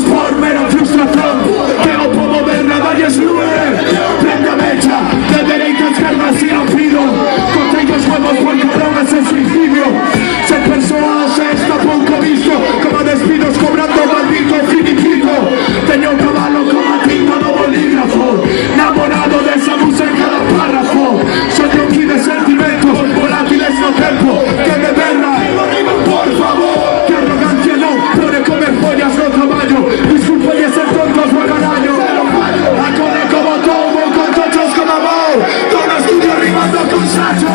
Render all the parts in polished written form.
Peleamos por mera frustración, que no puedo ver nada y es nube. Prenda mecha, de derecha a izquierda si no pido. Corté los huevos porque droga es el suicidio. Ser personas está poco visto, como despidos cobrando maldito finiquito. Tenía un caballo como tinta no bolígrafo, enamorado de esa música en cada párrafo. Soy yo aquí de sentimientos, volátiles no tempo, que me berra, por favor. Que arrogancia no, pone comer pollas no caballo. Disculpa y ese tonto es guacarayo. Acorde como tomo, con tochos como Mau. Todo estudio rimando con Sacho.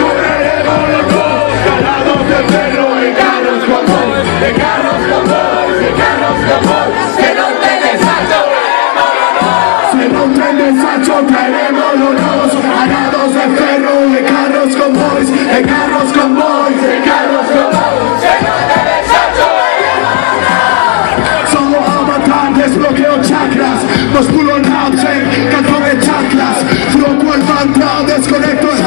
Correremos los dos, ganados de perro, en carros con boys, en carros con boys, en carros con boys. Que no te desacho, se monten de Sacho, traeremos los dos, ganados de perro, en carros con boys, en carros con boys, en carros con boys. Que no te desacho, solo avatar, desbloqueo chakras, los pulo raps en canto de chakras, floco el mantra, desconecto el